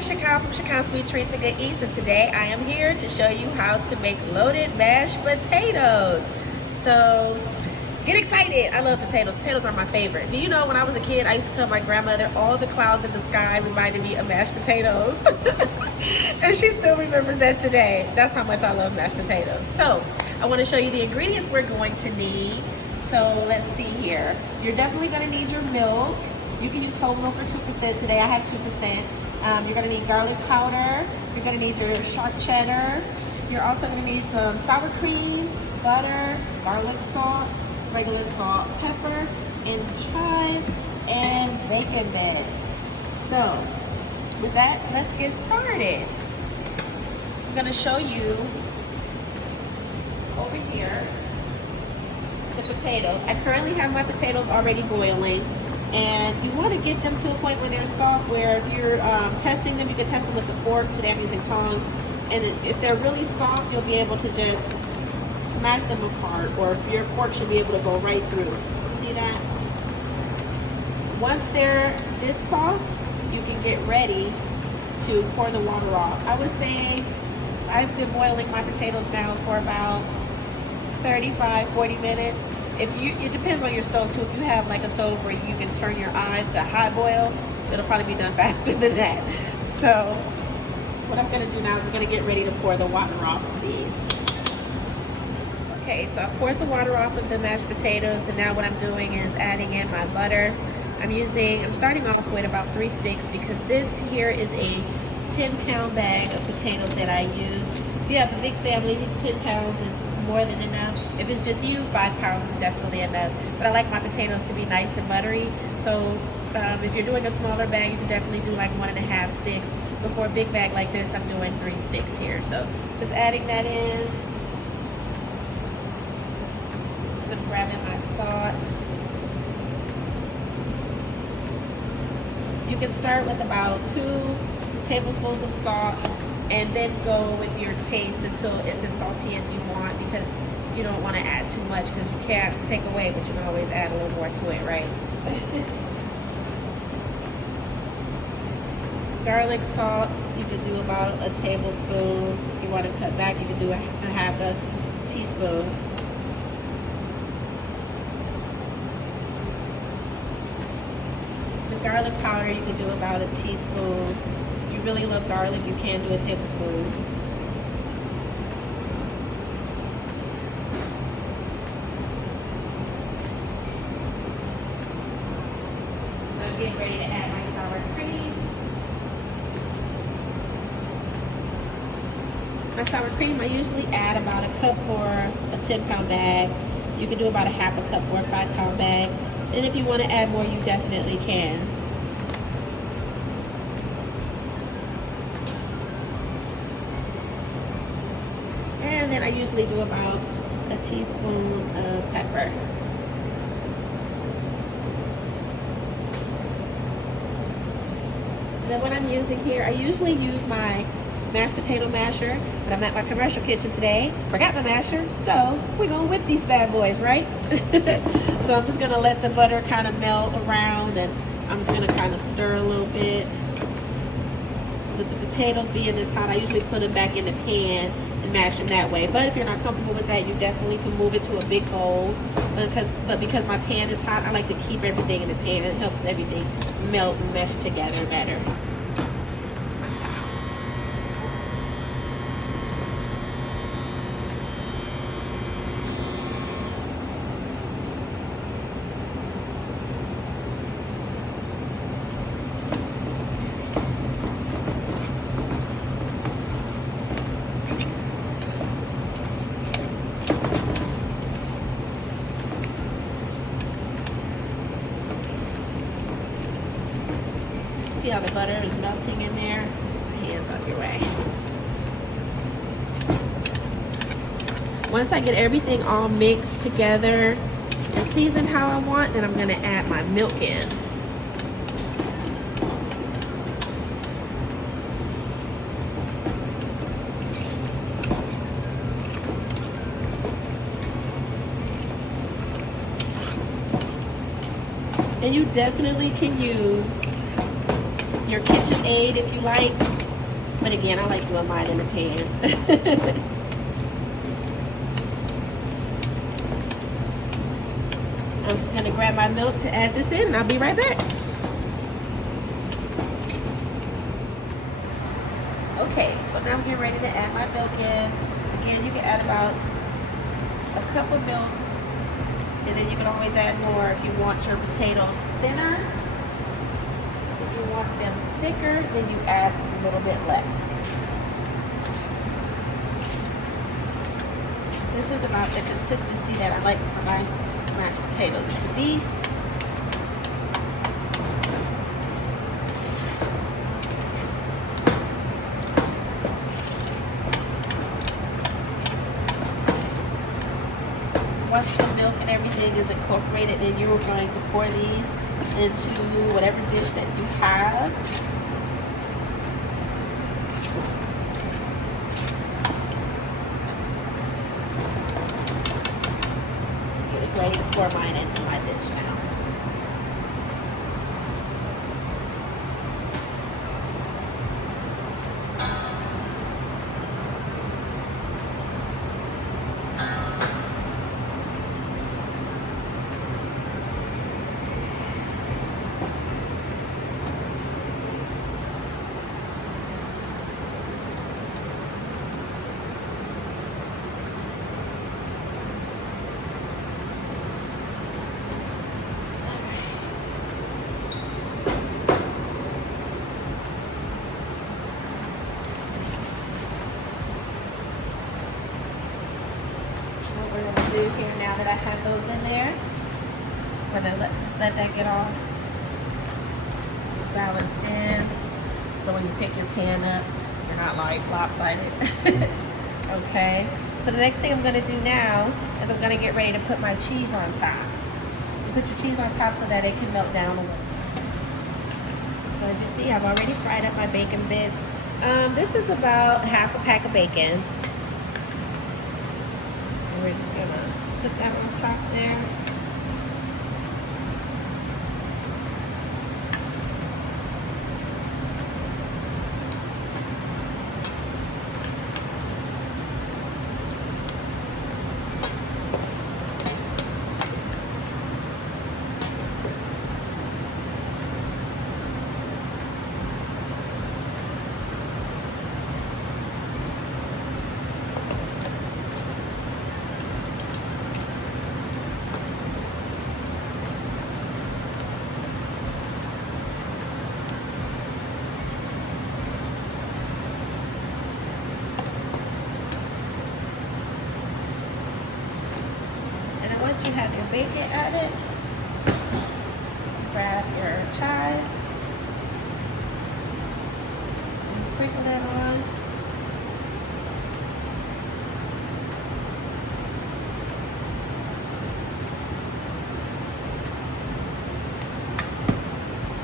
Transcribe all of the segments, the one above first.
it's Shakal from Shakal Sweet Treats and Good Eats, and today I am here to show you how to make loaded mashed potatoes. So get excited. I love potatoes. Potatoes are my favorite. Do you know when I was a kid, I used to tell my grandmother all the clouds in the sky reminded me of mashed potatoes. And she still remembers that today. That's how much I love mashed potatoes. So I want to show you the ingredients we're going to need. So let's see here. You're definitely going to need your milk. You can use whole milk or 2%. Today I have 2%. You're going to need garlic powder. You're going to need your sharp cheddar. You're also going to need some sour cream, butter, garlic salt, regular salt, pepper, and chives, and bacon bits. So with that, let's get started. I'm going to show you over here the potatoes. I currently have my potatoes already boiling. And you want to get them to a point where they're soft, where if you're testing them, you can test them with a fork. Today I'm using tongs. And if they're really soft, you'll be able to just smash them apart, or if your fork should be able to go right through. See that? Once they're this soft, you can get ready to pour the water off. I would say I've been boiling my potatoes now for about 35-40 minutes. It depends on your stove too. If you have like a stove where you can turn your eye to high boil, it'll probably be done faster than that. So what I'm gonna do now is I'm gonna get ready to pour the water off of these. Okay, so I poured the water off of the mashed potatoes, and now what I'm doing is adding in my butter. I'm starting off with about 3 sticks because this here is a 10-pound bag of potatoes that I use. If you have a big family, 10 pounds is more than enough. If it's just you, 5 pounds is definitely enough. But I like my potatoes to be nice and buttery. So if you're doing a smaller bag, you can definitely do like 1.5 sticks. But for a big bag like this, I'm doing 3 sticks here. So just adding that in. I'm gonna grab in my salt. You can start with about 2 tablespoons of salt, and then go with your taste until it's as salty as you want, because you don't want to add too much because you can't take away, but you can always add a little more to it, right? Garlic salt, you can do about a tablespoon. If you want to cut back, you can do a half a teaspoon. The garlic powder, you can do about a teaspoon. If you really love garlic, you can do a tablespoon. I'm getting ready to add my sour cream. My sour cream, I usually add about a cup for a 10-pound bag. You can do about a half a cup for a 5-pound bag. And if you want to add more, you definitely can. And then I usually do about a teaspoon of pepper. Then what I'm using here, I usually use my mashed potato masher, but I'm at my commercial kitchen today. Forgot my masher, so we're gonna whip these bad boys, right? So I'm just gonna let the butter kind of melt around, and I'm just gonna kind of stir a little bit. With the potatoes being this hot, I usually put them back in the pan and mash them that way. But if you're not comfortable with that, you definitely can move it to a big bowl. But because my pan is hot, I like to keep everything in the pan. It helps everything melt and mesh together better. See how the butter is melting in there? My hands out your way. Once I get everything all mixed together and seasoned how I want, then I'm gonna add my milk in. And you definitely can use your KitchenAid if you like. But again, I like doing mine in the pan. I'm just gonna grab my milk to add this in and I'll be right back. Okay, so now I'm getting ready to add my milk in. Again, you can add about a cup of milk, and then you can always add more if you want your potatoes thinner. If you want them thicker, then you add a little bit less. This is about the consistency that I like for my mashed potatoes to be. Once the milk and everything is incorporated, then you're going to pour these into whatever dish that you have. Getting ready to pour mine into my dish now. Here now that I have those in there, I'm gonna let that get all balanced in, so when you pick your pan up, you're not like lopsided. Okay, so the next thing I'm gonna do now is I'm gonna get ready to put my cheese on top. You put your cheese on top so that it can melt down a little. So as you see, I've already fried up my bacon bits. This is about half a pack of bacon. We're just gonna put that on top there. Once you have your bacon added, grab your chives and sprinkle that on.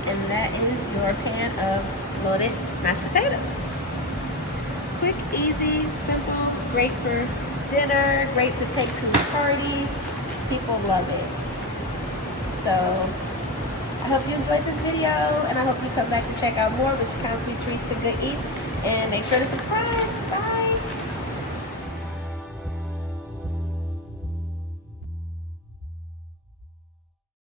And that is your pan of loaded mashed potatoes. Quick, easy, simple, great for dinner, great to take to parties. People love it. So I hope you enjoyed this video, and I hope you come back to check out more with Chicago Sweet Treats and Good Eats, and make sure to subscribe. Bye.